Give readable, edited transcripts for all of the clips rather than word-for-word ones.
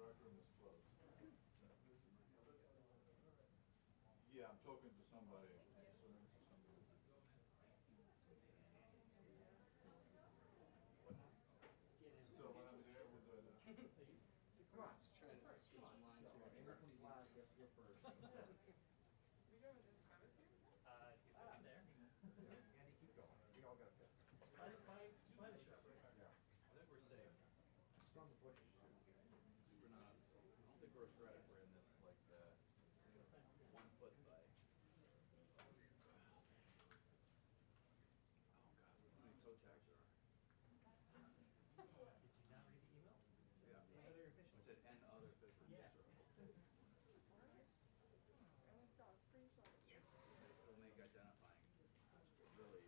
dark room is closed. Yeah, I'm talking to somebody. So when I'm there, we'll do it. Come on. Just trying to switch some lines here. You're first. We go with this premise here? I'm there. Andy, keep going. We all got to fit. Find a shot. Yeah. I think we're safe. It's from the bush. We're not. I don't think we're shredded. We're in this like 1 foot by. Oh God, how many toe tags there are? Did you not read the email? Yeah. What other officials? It said and other officials. Yeah. I only saw a screenshot. Yes. It'll make identifying really.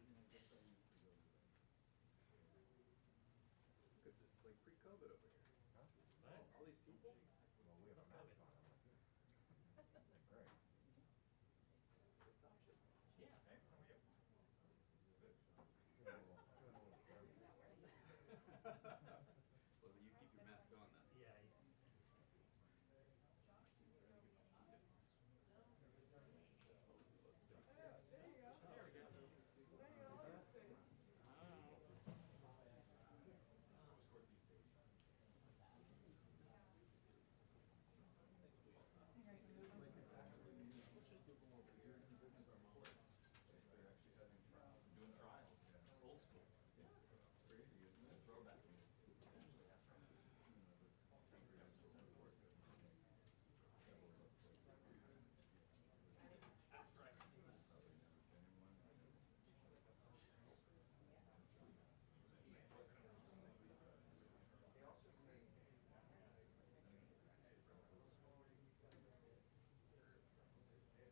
Look at this, like pre-COVID over here. Huh? What? All these people. Well, we have a mask on. Great. It's option. Yeah. Hey, how are you? Well, you keep your mask on then. Yeah. There you go. There we go. There you go. They're actually having trials. Doing trials. Yeah. Old school. Yeah.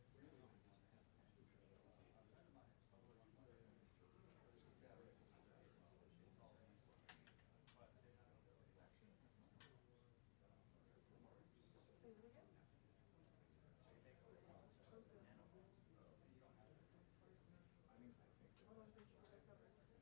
Crazy, isn't it? Throwback. That's correct. So they do TVs again. I know, you gotta go. There's some other things.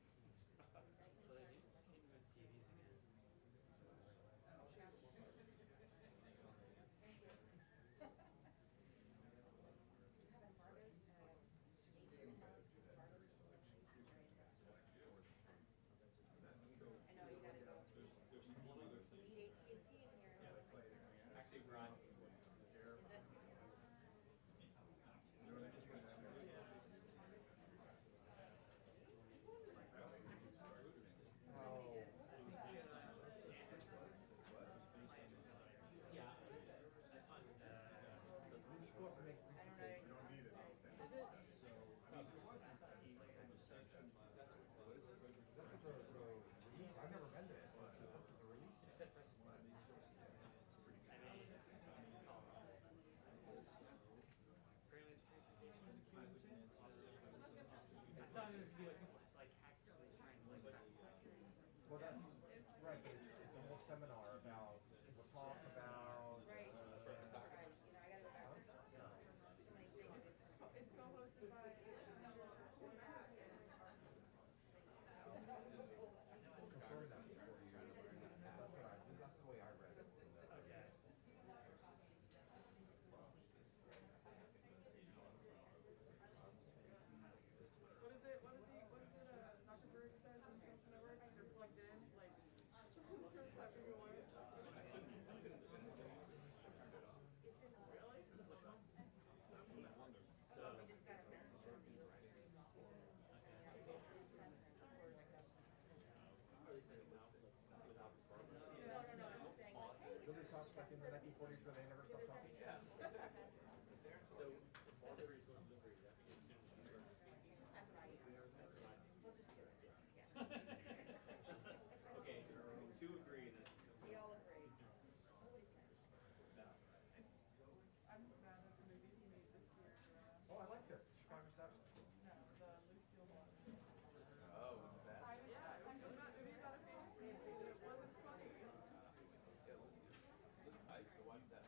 Need AT&T in here. Actually, Ross. Yeah. I find We just go up and make presentations. We don't need it. Is it? So, That's what the release. I've never been there. That's what the release is. except for I mean, apparently it's presentation. I thought it was gonna be like actually trying to like. Well, that's right, but it's a whole seminar about, we'll talk about. Right. Right. You know, I gotta go back. So many things. It's co-hosted by We'll confirm that before you. That's the way I read it. Okay. What is it, Dr. Berg says on social network, you're plugged in, like, clapping away. Really? So. We just got a message from the No, I'm saying like, hey. Nobody talks like in the 1940s, so they never stopped talking. Yeah. So, That's what I use. We'll just do it. Yeah. okay, two agree and then. We all agree. I'm just mad at the movie he made this year. Oh, I liked it. Chicago Seven. No, the Lucille Ball. Oh, was it bad? Yeah, it was not movie about a famous painting, and it wasn't funny. Yeah, let's watch that.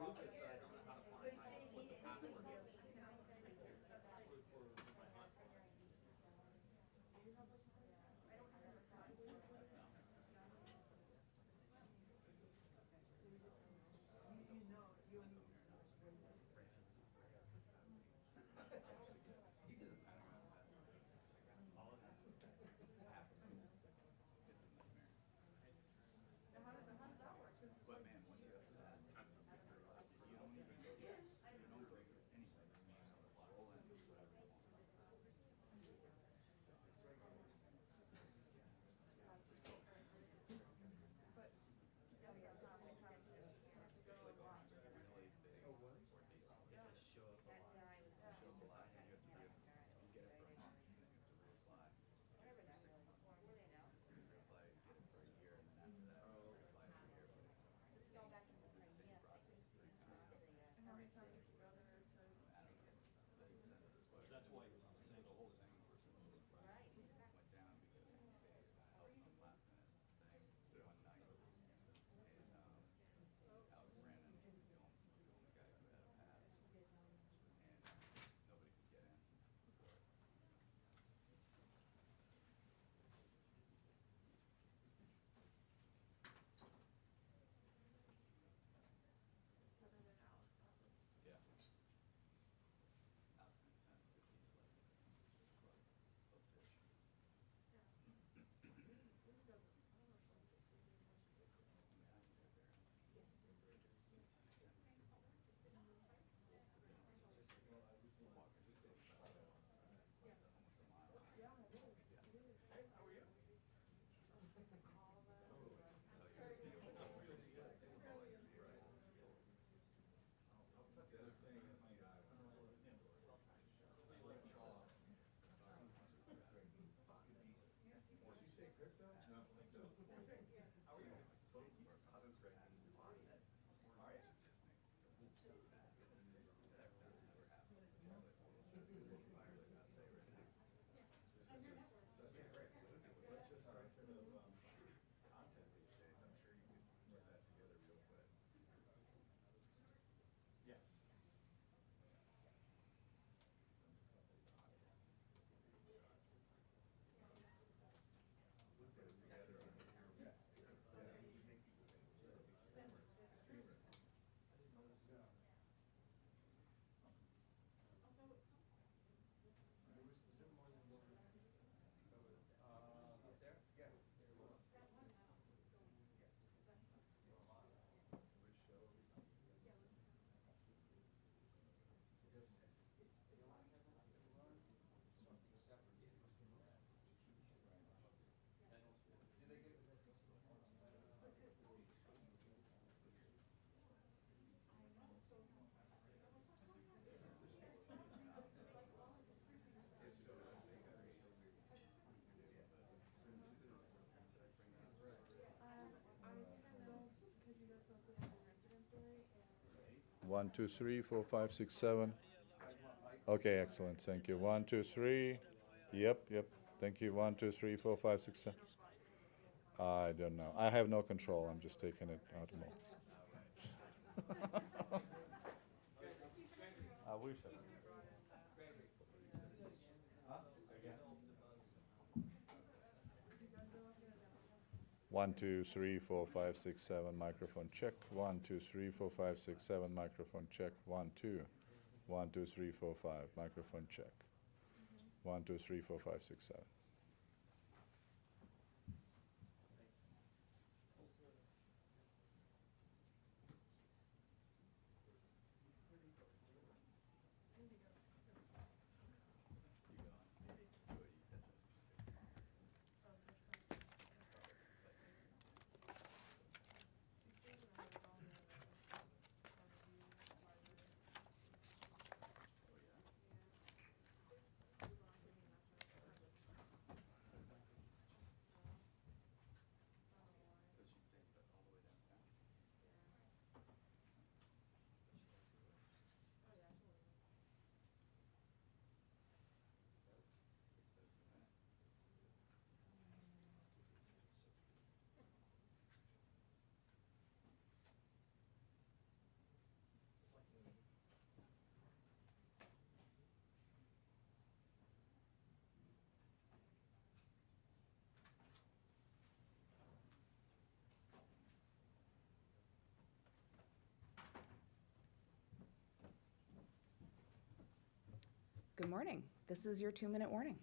It's just that I don't know how to find what the password is for my hotspot. He's in the Pentagon. All of that. Half a season. It's a nightmare. And how does that work? 'Cause But man, once you have to pass, you don't even go through, you don't go through anything. Roll in whatever you want. but to get there, it's not like you have to go a lot. Really big coordination. They just show up a That lot. guy was Shows a lot, and you have to signing give, guy. you get it for a month, and then you have to reapply. Whatever that was, or were they announced? Reapply, get it for a year, and then after that, you reapply for a year, but it's Go back into the the city process 3 times. And how many times did you go there to? I don't know. They sent us what- That's why he was on the So same the whole thing first Right, exactly. went down because they held some last minute thing one night. And Alex Brandon was the only guy who had a pass. And nobody could get in for it. Other than Alex, Yeah. Alex makes sense because he's like close-ish. yeah, it is. It is. How are you? The other thing, a funny guy. Did you say crypto? No, crypto. How are you? Botnet Disruption. Are you? Such a siphon of content these days. I'm sure you could put that together real quick. Yeah. Put it together on your streamer. Up there? Yeah. Which show? His show, I think, I think I know because you guys posted on your Instagram story and 1, 2, 3, 4, 5, 6, 7. Okay, excellent. Thank you. 1, 2, 3. Yep, yep. Thank you. 1, 2, 3, 4, 5, 6, 7. I don't know. I have no control. I'm just taking it out more. I wish I. 1, 2, 3, 4, 5, 6, 7. Microphone check. 1, 2, 3, 4, 5, 6, 7. Microphone check. 1, 2. 1, 2, 3, 4, 5. Microphone check. 1, 2, 3, 4, 5, 6, 7. Good morning. This is your 2-minute warning.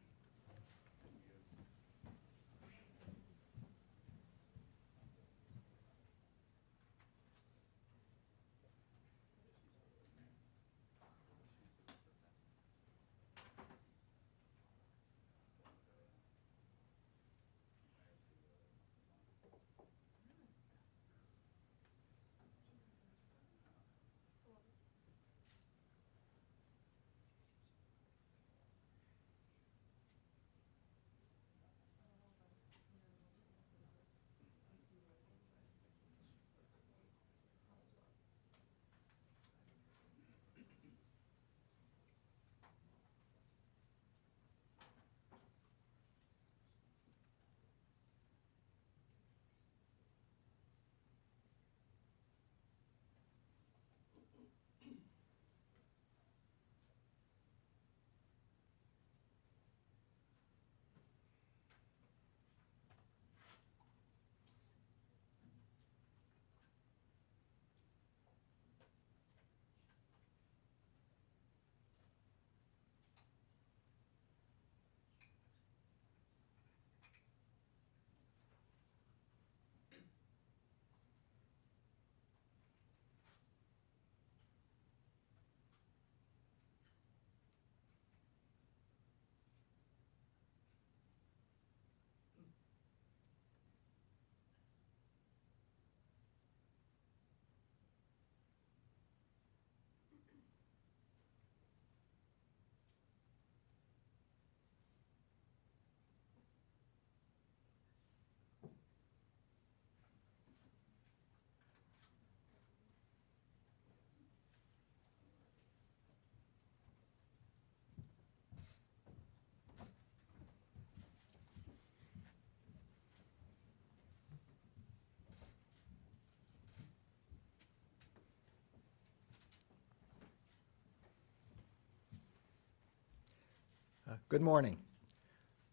Good morning.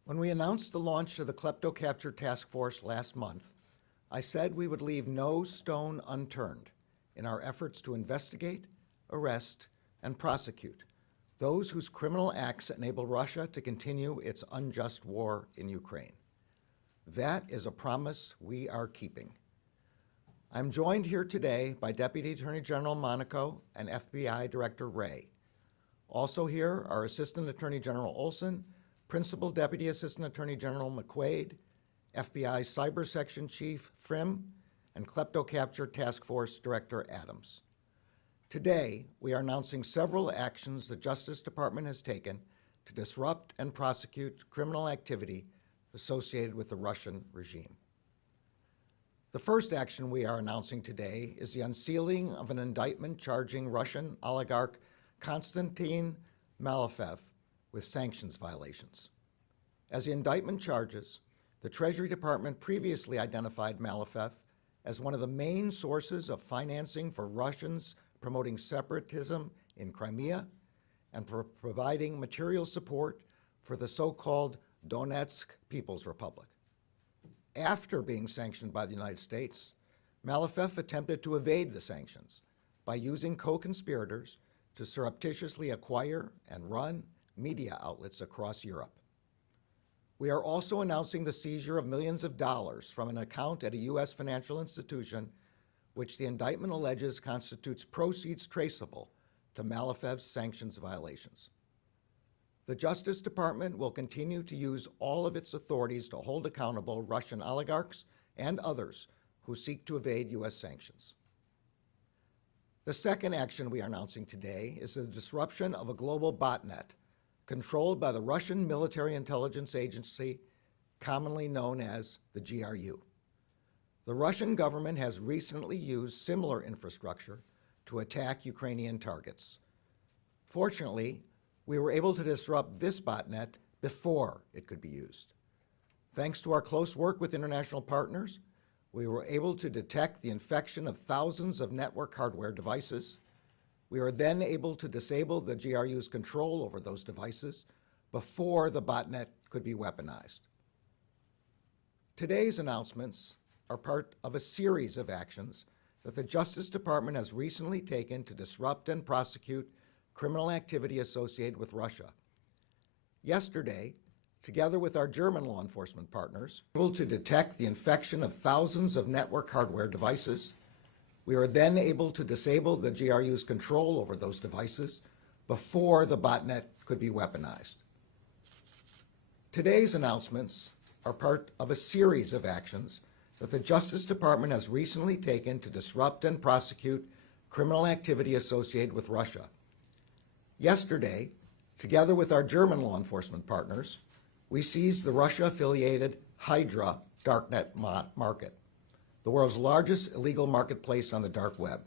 When we announced the launch of the KleptoCapture Task Force last month, I said we would leave no stone unturned in our efforts to investigate, arrest, and prosecute those whose criminal acts enable Russia to continue its unjust war in Ukraine. That is a promise we are keeping. I'm joined here today by Deputy Attorney General Monaco and FBI Director Wray. Also here are Assistant Attorney General Olson, Principal Deputy Assistant Attorney General McQuaid, FBI Cyber Section Chief Frim, and KleptoCapture Task Force Director Adams. Today, we are announcing several actions the Justice Department has taken to disrupt and prosecute criminal activity associated with the Russian regime. The first action we are announcing today is the unsealing of an indictment charging Russian oligarch Konstantin Malofev with sanctions violations. As the indictment charges, the Treasury Department previously identified Malofev as one of the main sources of financing for Russians promoting separatism in Crimea and for providing material support for the so-called Donetsk People's Republic. After being sanctioned by the United States, Malofev attempted to evade the sanctions by using co-conspirators to surreptitiously acquire and run media outlets across Europe. We are also announcing the seizure of millions of dollars from an account at a U.S. financial institution, which the indictment alleges constitutes proceeds traceable to Malofev's sanctions violations. The Justice Department will continue to use all of its authorities to hold accountable Russian oligarchs and others who seek to evade U.S. sanctions. The second action we are announcing today is the disruption of a global botnet controlled by the Russian military intelligence agency, commonly known as the GRU. The Russian government has recently used similar infrastructure to attack Ukrainian targets. Fortunately, we were able to disrupt this botnet before it could be used. Thanks to our close work with international partners, we were able to detect the infection of thousands of network hardware devices. We were then able to disable the GRU's control over those devices before the botnet could be weaponized. Today's announcements are part of a series of actions that the Justice Department has recently taken to disrupt and prosecute criminal activity associated with Russia, Yesterday, together with our German law enforcement partners, we were able to detect the infection of thousands of network hardware devices. We were then able to disable the GRU's control over those devices before the botnet could be weaponized. Today's announcements are part of a series of actions that the Justice Department has recently taken to disrupt and prosecute criminal activity associated with Russia. Yesterday, together with our German law enforcement partners, we seized the Russia-affiliated Hydra darknet market, the world's largest illegal marketplace on the dark web.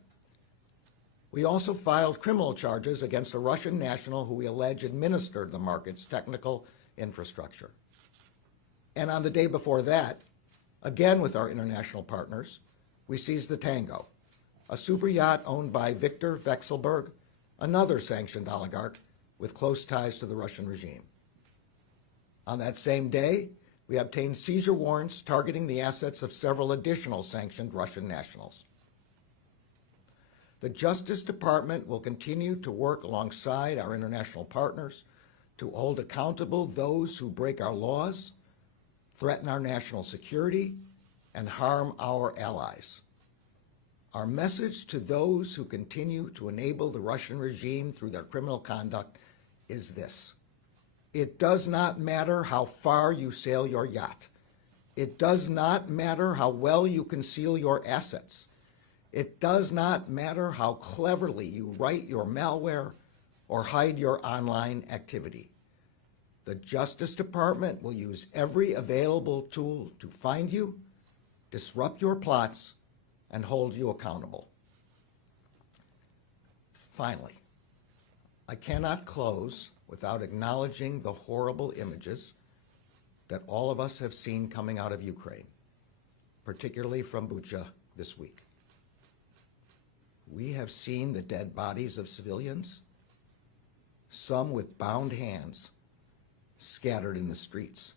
We also filed criminal charges against a Russian national who we allege administered the market's technical infrastructure. And on the day before that, again with our international partners, we seized the Tango, a super yacht owned by Viktor Vekselberg, another sanctioned oligarch with close ties to the Russian regime. On that same day, we obtained seizure warrants targeting the assets of several additional sanctioned Russian nationals. The Justice Department will continue to work alongside our international partners to hold accountable those who break our laws, threaten our national security, and harm our allies. Our message to those who continue to enable the Russian regime through their criminal conduct is this: it does not matter how far you sail your yacht. It does not matter how well you conceal your assets. It does not matter how cleverly you write your malware or hide your online activity. The Justice Department will use every available tool to find you, disrupt your plots, and hold you accountable. Finally, I cannot close without acknowledging the horrible images that all of us have seen coming out of Ukraine, particularly from Bucha this week. We have seen the dead bodies of civilians, some with bound hands, scattered in the streets.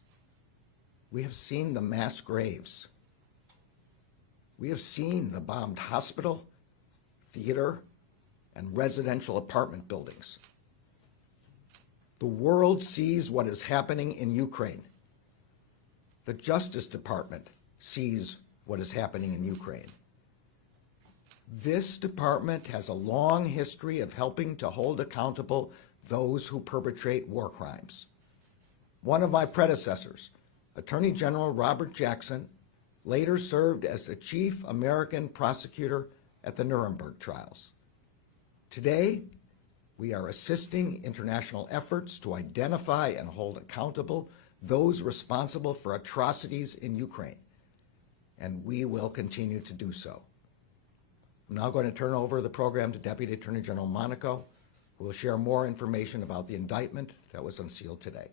We have seen the mass graves. We have seen the bombed hospital, theater, and residential apartment buildings. The world sees what is happening in Ukraine. The Justice Department sees what is happening in Ukraine. This department has a long history of helping to hold accountable those who perpetrate war crimes. One of my predecessors, Attorney General Robert Jackson, later served as the chief American prosecutor at the Nuremberg trials. Today, we are assisting international efforts to identify and hold accountable those responsible for atrocities in Ukraine, and we will continue to do so. I'm now going to turn over the program to Deputy Attorney General Monaco, who will share more information about the indictment that was unsealed today.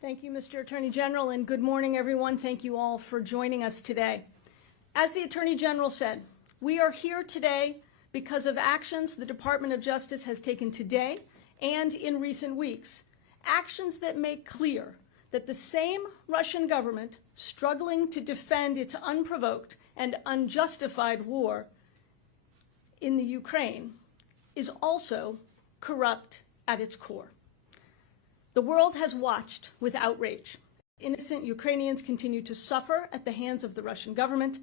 Thank you, Mr. Attorney General, and good morning, everyone. Thank you all for joining us today. As the Attorney General said, we are here today because of actions the Department of Justice has taken today and in recent weeks, actions that make clear that the same Russian government struggling to defend its unprovoked and unjustified war in the Ukraine is also corrupt at its core. The world has watched with outrage. Innocent Ukrainians continue to suffer at the hands of the Russian government,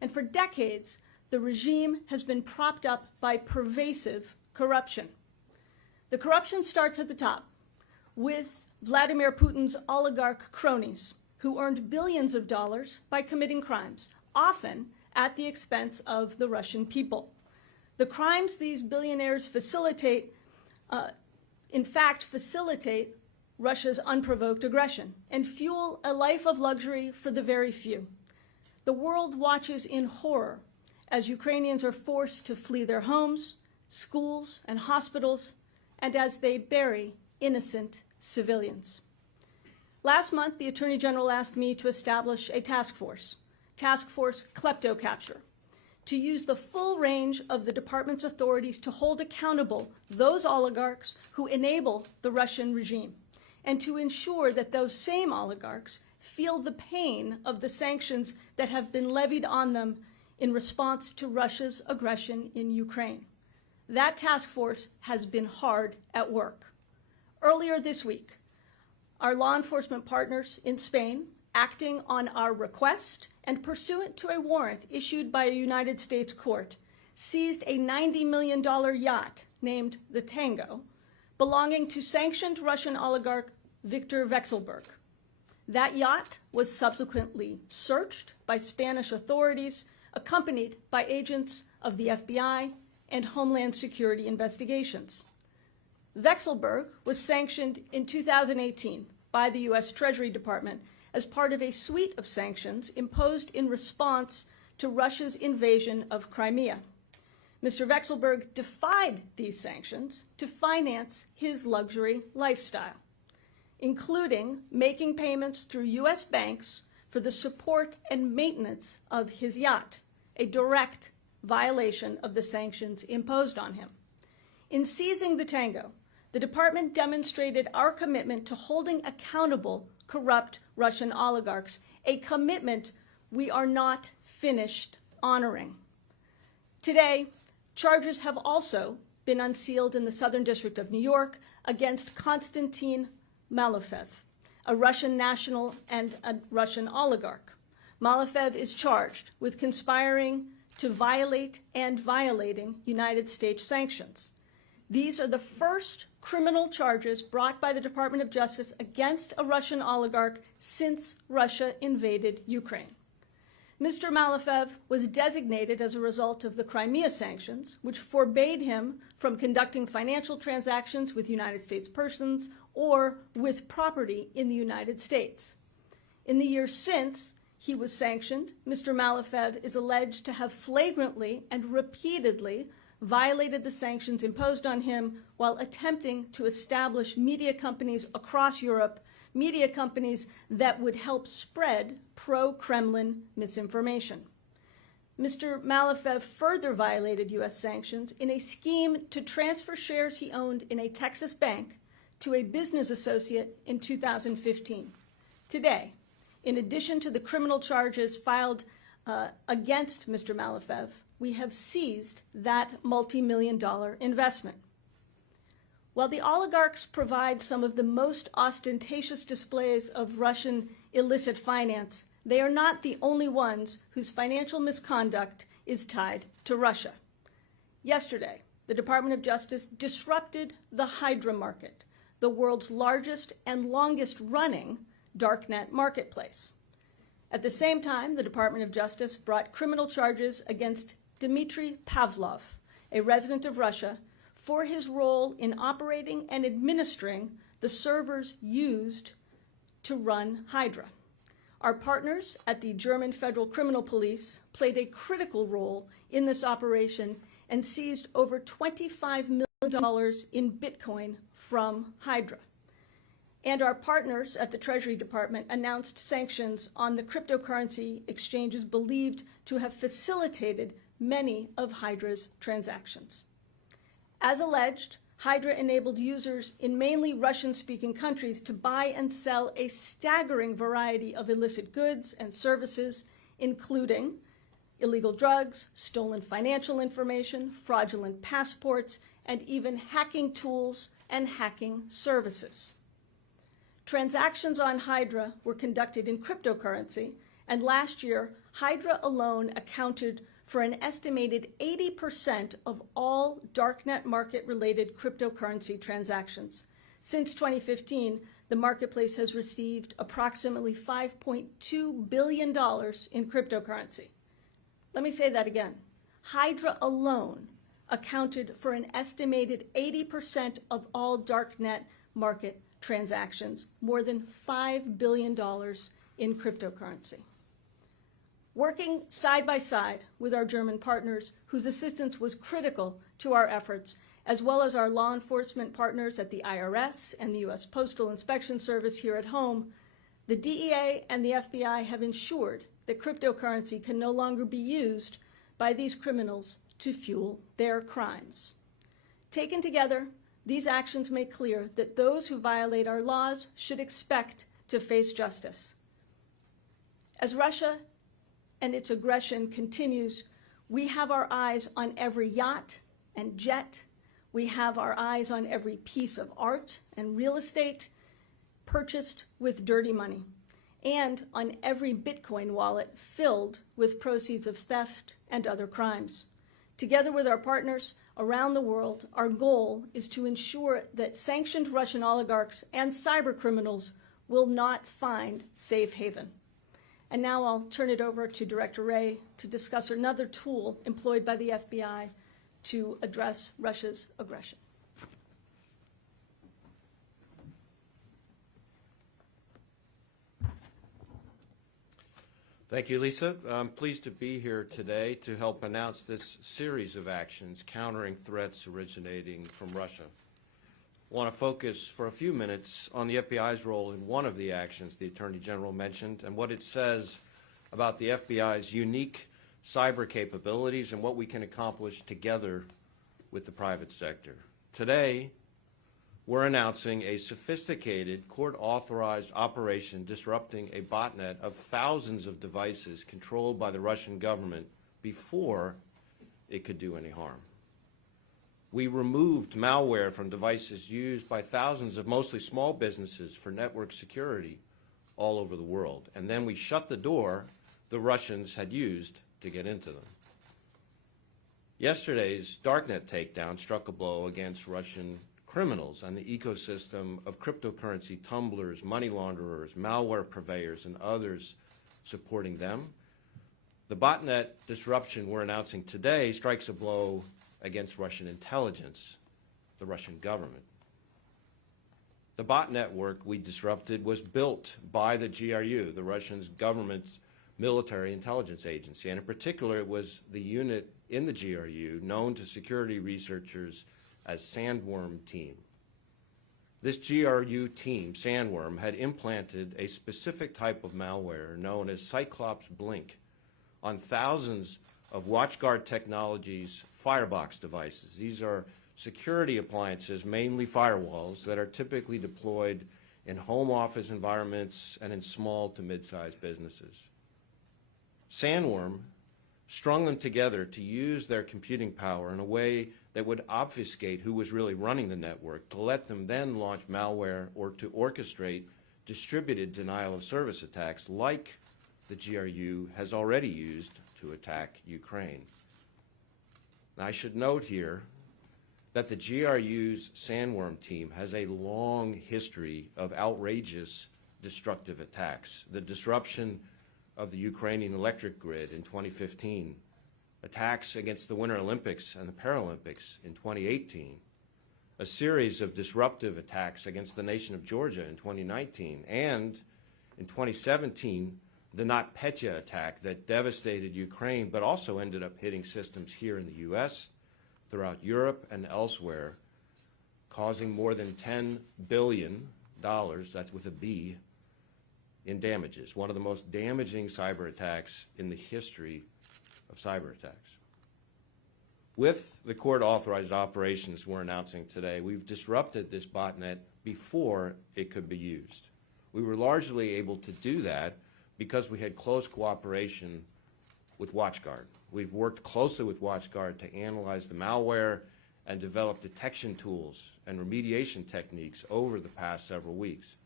and for decades, the regime has been propped up by pervasive corruption. The corruption starts at the top, with Vladimir Putin's oligarch cronies, who earned billions of dollars by committing crimes, often at the expense of the Russian people. The crimes these billionaires facilitate, in fact, facilitate Russia's unprovoked aggression and fuel a life of luxury for the very few. The world watches in horror as Ukrainians are forced to flee their homes, schools, and hospitals, and as they bury innocent civilians. Last month, the Attorney General asked me to establish a task force Klepto Capture, to use the full range of the department's authorities to hold accountable those oligarchs who enable the Russian regime, and to ensure that those same oligarchs feel the pain of the sanctions that have been levied on them in response to Russia's aggression in Ukraine. that task force has been hard at work. Earlier this week, our law enforcement partners in Spain, acting on our request and pursuant to a warrant issued by a United States court, seized a $90 million yacht named the Tango, belonging to sanctioned Russian oligarch Viktor Vekselberg. That yacht was subsequently searched by Spanish authorities, accompanied by agents of the FBI and Homeland Security investigations. Vekselberg was sanctioned in 2018 by the U.S. Treasury Department as part of a suite of sanctions imposed in response to Russia's invasion of Crimea. Mr. Vekselberg defied these sanctions to finance his luxury lifestyle, including making payments through U.S. banks for the support and maintenance of his yacht, a direct violation of the sanctions imposed on him. In seizing the Tango, the department demonstrated our commitment to holding accountable corrupt Russian oligarchs, a commitment we are not finished honoring. Today, charges have also been unsealed in the Southern District of New York against Konstantin Malofev, a Russian national and a Russian oligarch. Malofev is charged with conspiring to violate and violating United States sanctions. These are the first criminal charges brought by the Department of Justice against a Russian oligarch since Russia invaded Ukraine. Mr. Malofev was designated as a result of the Crimea sanctions, which forbade him from conducting financial transactions with United States persons or with property in the United States. In the years since he was sanctioned, Mr. Malofev is alleged to have flagrantly and repeatedly violated the sanctions imposed on him while attempting to establish media companies across Europe, media companies that would help spread pro-Kremlin misinformation. Mr. Malofev further violated U.S. sanctions in a scheme to transfer shares he owned in a Texas bank to a business associate in 2015. Today, in addition to the criminal charges filed against Mr. Malofev, we have seized that multi-million-dollar investment. While the oligarchs provide some of the most ostentatious displays of Russian illicit finance, they are not the only ones whose financial misconduct is tied to Russia. Yesterday, the Department of Justice disrupted the Hydra market, the world's largest and longest-running darknet marketplace. At the same time, the Department of Justice brought criminal charges against Dmitry Pavlov, a resident of Russia, for his role in operating and administering the servers used to run Hydra. Our partners at the German Federal Criminal Police played a critical role in this operation and seized over $25 million in Bitcoin from Hydra. And our partners at the Treasury Department announced sanctions on the cryptocurrency exchanges believed to have facilitated many of Hydra's transactions. As alleged, Hydra enabled users in mainly Russian-speaking countries to buy and sell a staggering variety of illicit goods and services, including illegal drugs, stolen financial information, fraudulent passports, and even hacking tools and hacking services. Transactions on Hydra were conducted in cryptocurrency, and last year, Hydra alone accounted for an estimated 80% of all darknet market-related cryptocurrency transactions. Since 2015, the marketplace has received approximately $5.2 billion in cryptocurrency. Let me say that again. Hydra alone accounted for an estimated 80% of all darknet market transactions, more than $5 billion in cryptocurrency. Working side by side with our German partners, whose assistance was critical to our efforts, as well as our law enforcement partners at the IRS and the U.S. Postal Inspection Service here at home, the DEA and the FBI have ensured that cryptocurrency can no longer be used by these criminals to fuel their crimes. Taken together, these actions make clear that those who violate our laws should expect to face justice. As Russia and its aggression continues, we have our eyes on every yacht and jet. We have our eyes on every piece of art and real estate purchased with dirty money, and on every Bitcoin wallet filled with proceeds of theft and other crimes. Together with our partners around the world, our goal is to ensure that sanctioned Russian oligarchs and cyber criminals will not find safe haven. And now I'll turn it over to Director Wray to discuss another tool employed by the FBI to address Russia's aggression. Thank you, Lisa. I'm pleased to be here today to help announce this series of actions countering threats originating from Russia. I want to focus for a few minutes on the FBI's role in one of the actions the Attorney General mentioned and what it says about the FBI's unique cyber capabilities and what we can accomplish together with the private sector. Today, we're announcing a sophisticated court-authorized operation disrupting a botnet of thousands of devices controlled by the Russian government before it could do any harm. We removed malware from devices used by thousands of mostly small businesses for network security all over the world, and then we shut the door the Russians had used to get into them. Yesterday's Darknet takedown struck a blow against Russian criminals and the ecosystem of cryptocurrency tumblers, money launderers, malware purveyors, and others supporting them. The botnet disruption we're announcing today strikes a blow against Russian intelligence, the Russian government. The bot network we disrupted was built by the GRU, the Russian government's military intelligence agency, and in particular it was the unit in the GRU known to security researchers as Sandworm Team. This GRU team, Sandworm, had implanted a specific type of malware known as Cyclops Blink on thousands of WatchGuard Technologies Firebox devices. These are security appliances, mainly firewalls, that are typically deployed in home office environments and in small to mid-sized businesses. Sandworm strung them together to use their computing power in a way that would obfuscate who was really running the network, to let them then launch malware or to orchestrate distributed denial of service attacks like the GRU has already used to attack Ukraine. Now, I should note here that the GRU's Sandworm team has a long history of outrageous destructive attacks. The disruption of the Ukrainian electric grid in 2015, attacks against the Winter Olympics and the Paralympics in 2018, a series of disruptive attacks against the nation of Georgia in 2019, and in 2017, the NotPetya attack that devastated Ukraine but also ended up hitting systems here in the U.S., throughout Europe and elsewhere, causing more than $10 billion, that's with a B, in damages, one of the most damaging cyber attacks in the history of cyber attacks. With the court-authorized operations we're announcing today, we've disrupted this botnet before it could be used. We were largely able to do that because we had close cooperation with WatchGuard. We've worked closely with WatchGuard to analyze the malware and develop detection tools and remediation techniques over the past several weeks.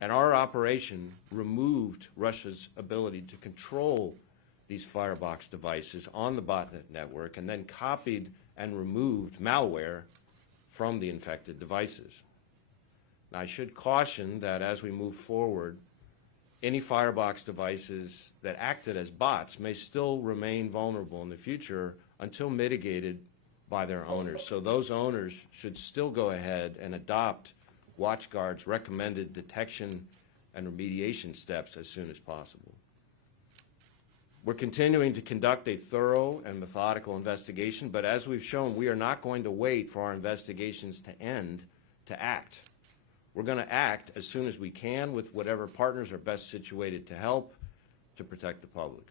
And our operation removed Russia's ability to control these firebox devices on the botnet network and then copied and removed malware from the infected devices. Now, I should caution that as we move forward, any firebox devices that acted as bots may still remain vulnerable in the future until mitigated by their owners. So those owners should still go ahead and adopt WatchGuard's recommended detection and remediation steps as soon as possible. We're continuing to conduct a thorough and methodical investigation, but as we've shown, we are not going to wait for our investigations to end to act. We're going to act as soon as we can with whatever partners are best situated to help to protect the public.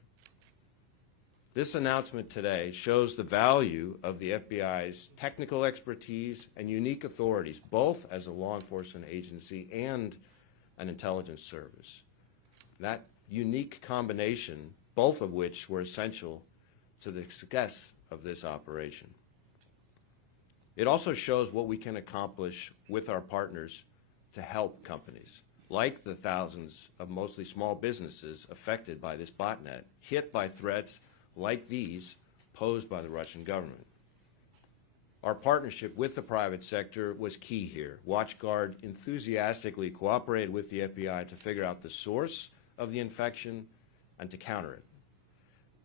This announcement today shows the value of the FBI's technical expertise and unique authorities, both as a law enforcement agency and an intelligence service. That unique combination, both of which were essential to the success of this operation. It also shows what we can accomplish with our partners to help companies, like the thousands of mostly small businesses affected by this botnet, hit by threats like these posed by the Russian government. Our partnership with the private sector was key here. WatchGuard enthusiastically cooperated with the FBI to figure out the source of the infection and to counter it.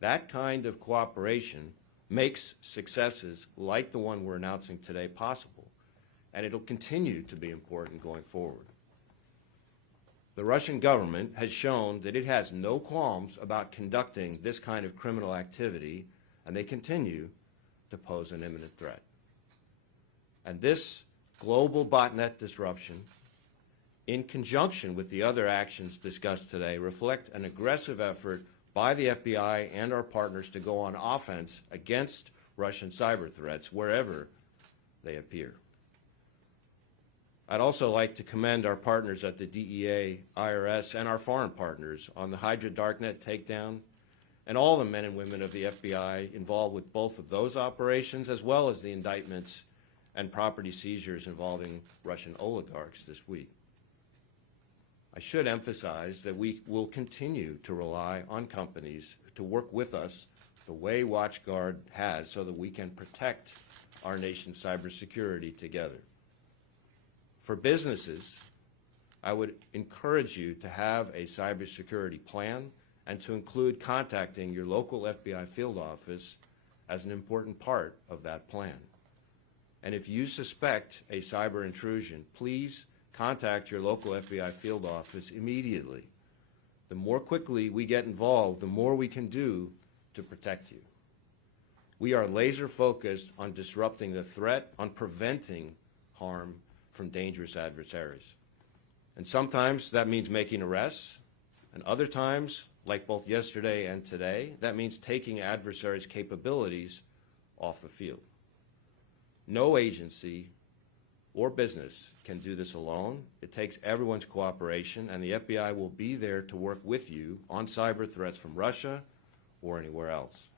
That kind of cooperation makes successes like the one we're announcing today possible, and it'll continue to be important going forward. The Russian government has shown that it has no qualms about conducting this kind of criminal activity, and they continue to pose an imminent threat. And this global botnet disruption, in conjunction with the other actions discussed today, reflect an aggressive effort by the FBI and our partners to go on offense against Russian cyber threats wherever they appear. I'd also like to commend our partners at the DEA, IRS, and our foreign partners on the Hydra Darknet takedown, and all the men and women of the FBI involved with both of those operations, as well as the indictments and property seizures involving Russian oligarchs this week. I should emphasize that we will continue to rely on companies to work with us the way WatchGuard has so that we can protect our nation's cybersecurity together. For businesses, I would encourage you to have a cybersecurity plan and to include contacting your local FBI field office as an important part of that plan. And if you suspect a cyber intrusion, please contact your local FBI field office immediately. The more quickly we get involved, the more we can do to protect you. We are laser focused on disrupting the threat, on preventing harm from dangerous adversaries. And sometimes that means making arrests, and other times, like both yesterday and today, that means taking adversaries' capabilities off the field. No agency or business can do this alone. It takes everyone's cooperation, and the FBI will be there to work with you on cyber threats from Russia or anywhere else.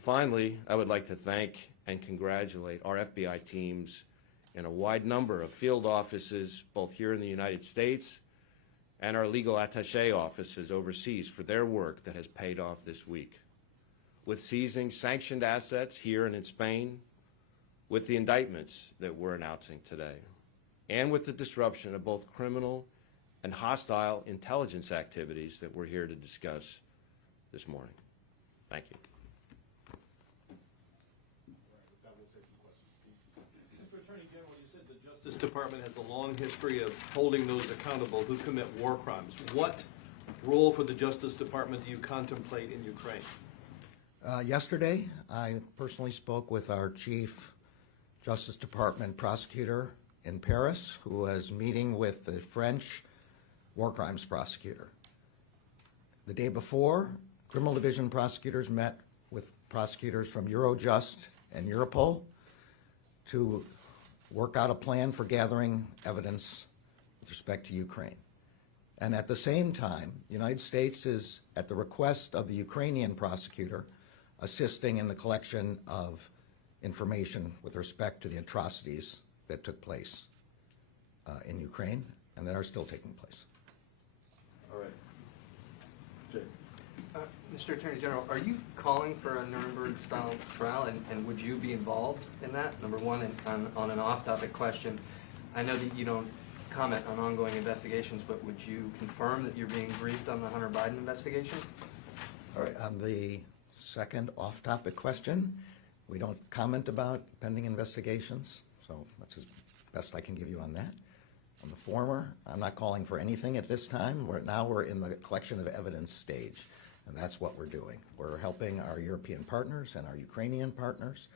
Finally, I would like to thank and congratulate our FBI teams in a wide number of field offices, both here in the United States and our legal attaché offices overseas for their work that has paid off this week. With seizing sanctioned assets here and in Spain, with the indictments that we're announcing today, and with the disruption of both criminal and hostile intelligence activities that we're here to discuss this morning. Thank you. Mr. Attorney General, you said the Justice Department has a long history of holding those accountable who commit war crimes. What role for the Justice Department do you contemplate in Ukraine? Yesterday, I personally spoke with our chief Justice Department prosecutor in Paris, who was meeting with the French war crimes prosecutor. The day before, criminal division prosecutors met with prosecutors from Eurojust and Europol to work out a plan for gathering evidence with respect to Ukraine. And at the same time, the United States is, at the request of the Ukrainian prosecutor, assisting in the collection of information with respect to the atrocities that took place in Ukraine and that are still taking place. All right. Jay. Mr. Attorney General, are you calling for a Nuremberg-style trial, and would you be involved in that? Number one, and on an off-topic question, I know that you don't comment on ongoing investigations, but would you confirm that you're being briefed on the Hunter Biden investigation? All right, on the second off-topic question, we don't comment about pending investigations, so that's as best I can give you on that. On the former, I'm not calling for anything at this time. Now we're in the collection of evidence stage, and that's what we're doing. We're helping our European partners and our Ukrainian partners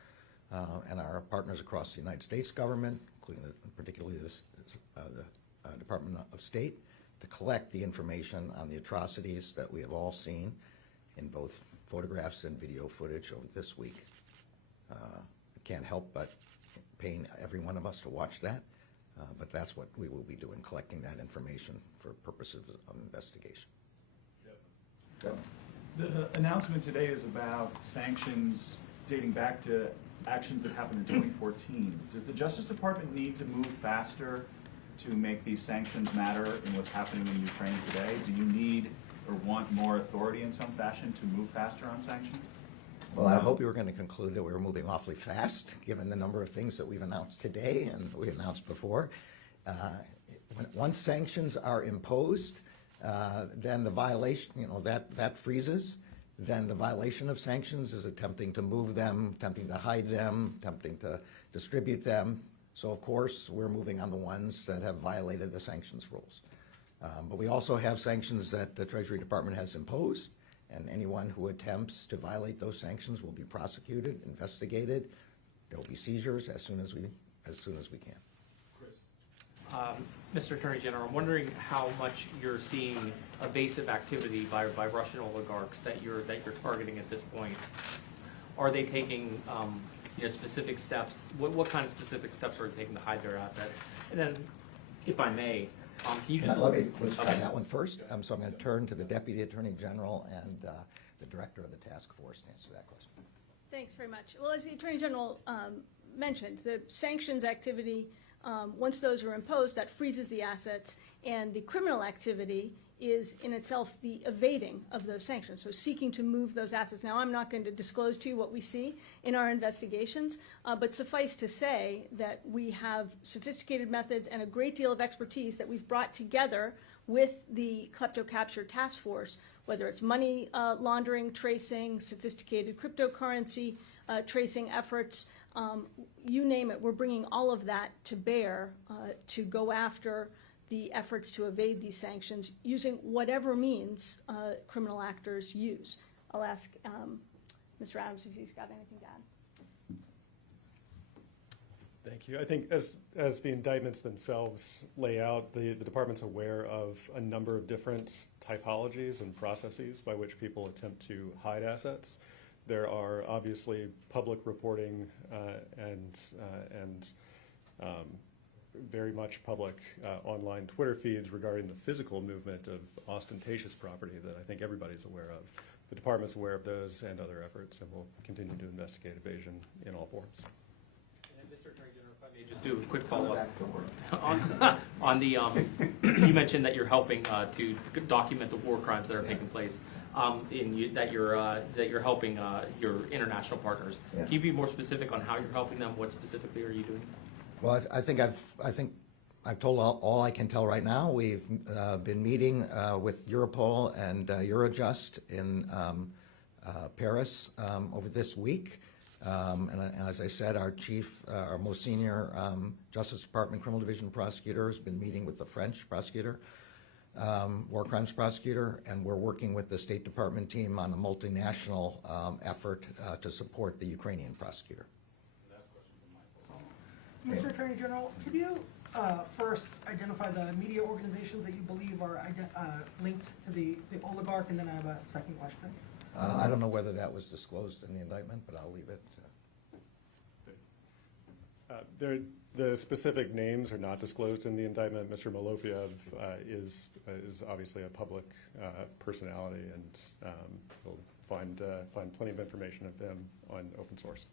and our partners across the United States government, including particularly the Department of State, to collect the information on the atrocities that we have all seen in both photographs and video footage over this week. I can't help but pain every one of us to watch that, but that's what we will be doing, collecting that information for purposes of investigation. The announcement today is about sanctions dating back to actions that happened in 2014. Does the Justice Department need to move faster to make these sanctions matter in what's happening in Ukraine today? Do you need or want more authority in some fashion to move faster on sanctions? Well, I hope you were going to conclude that we were moving awfully fast, given the number of things that we've announced today and we announced before. Once sanctions are imposed, then the violation, that freezes. Then the violation of sanctions is attempting to move them, attempting to hide them, attempting to distribute them. So, of course, we're moving on the ones that have violated the sanctions rules. But we also have sanctions that the Treasury Department has imposed, and anyone who attempts to violate those sanctions will be prosecuted, investigated. There will be seizures as soon as we can. Mr. Attorney General, I'm wondering how much you're seeing evasive activity by Russian oligarchs that you're targeting at this point. Are they taking specific steps? What kind of specific steps are they taking to hide their assets? And then, if I may, can you just Let's try that one first. So I'm going to turn to the Deputy Attorney General and the Director of the Task Force to answer that question. Thanks very much. Well, as the Attorney General mentioned, the sanctions activity, once those are imposed, that freezes the assets, and the criminal activity is in itself the evading of those sanctions, so seeking to move those assets. Now, I'm not going to disclose to you what we see in our investigations, but suffice to say that we have sophisticated methods and a great deal of expertise that we've brought together with the Klepto Capture Task Force, whether it's money laundering, tracing, sophisticated cryptocurrency tracing efforts, you name it. We're bringing all of that to bear to go after the efforts to evade these sanctions using whatever means criminal actors use. I'll ask Mr. Adams if he's got anything to add. Thank you. I think as the indictments themselves lay out, the department's aware of a number of different typologies and processes by which people attempt to hide assets. There are obviously public reporting and very much public online Twitter feeds regarding the physical movement of ostentatious property that I think everybody's aware of. The department's aware of those and other efforts, and will continue to investigate evasion in all forms. And Mr. Attorney General, if I may just do a quick follow-up on the you mentioned that you're helping to document the war crimes that are taking place. That you're helping your international partners. Yeah. Can you be more specific on how you're helping them? What specifically are you doing? Well, I think I've told all I can tell right now. We've been meeting with Europol and Eurojust in Paris over this week. And as I said, our most senior Justice Department Criminal Division prosecutor has been meeting with the French prosecutor, war crimes prosecutor, and we're working with the State Department team on a multinational effort to support the Ukrainian prosecutor. Mr. Attorney General, could you first identify the media organizations that you believe are linked to the oligarch, and then I have a second question. I don't know whether that was disclosed in the indictment, but I'll leave it. The specific names are not disclosed in the indictment. Mr. Malofiev is obviously a public personality, and we'll find plenty of information of them on open source.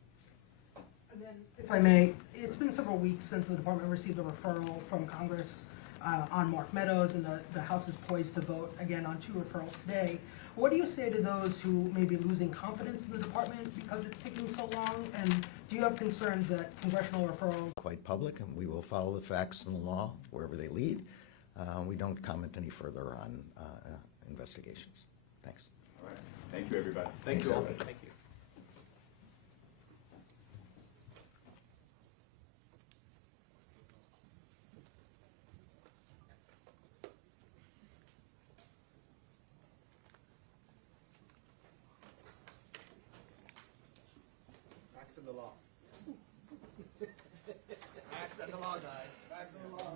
And then, if I may, it's been several weeks since the department received a referral from Congress on Mark Meadows, and the House is poised to vote again on 2 referrals today. What do you say to those who may be losing confidence in the department because it's taking so long? And do you have concerns that congressional referrals Quite public, and we will follow the facts and the law wherever they lead. We don't comment any further on investigations. Thanks. All right. Thank you, everybody. Thank you all. Thank you. Facts in the law. Facts in the law, guys. Facts in the law.